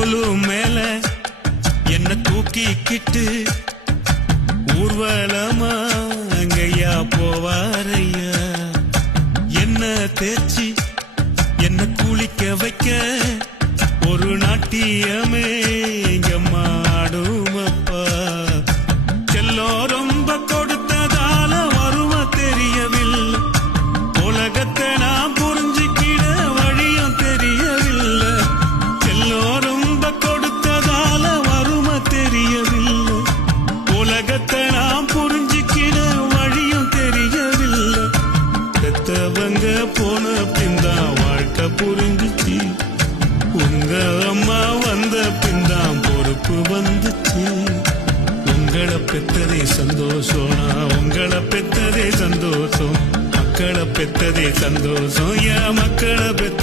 தோலு மேல என்ன தூக்கிக்கிட்டு ஊர்வலமா அங்கையா போவாரையா. என்ன தேய்ச்சி என்ன குளிக்க வைக்க ஒரு நாட்டியமே இங்க மாடுமப்பா. செல்லோ ரொம்ப கொடுத்ததால வருவ தெரியவில்லை, உலகத்தை நான் புரிஞ்சுக்கிட வழியும் தெரியவில்லை. செல்லோ ரொம்ப கொடுத்ததால வருவ தெரியவில்லை, உலகத்தை நான் புரிஞ்சுக்கிட வழியும் தெரியவில்லை. பெத்தவங்க போன பின்தான் வாழ்க்கை புரிஞ்சிச்சு, உங்க அம்மா வந்த பின்தான் பொறுப்பு வந்துச்சு. உங்களை பெத்ததே சந்தோஷம், நான் உங்களை பெத்ததே சந்தோஷம், மக்களை பெத்ததே சந்தோஷம், என் மக்களை பெத்த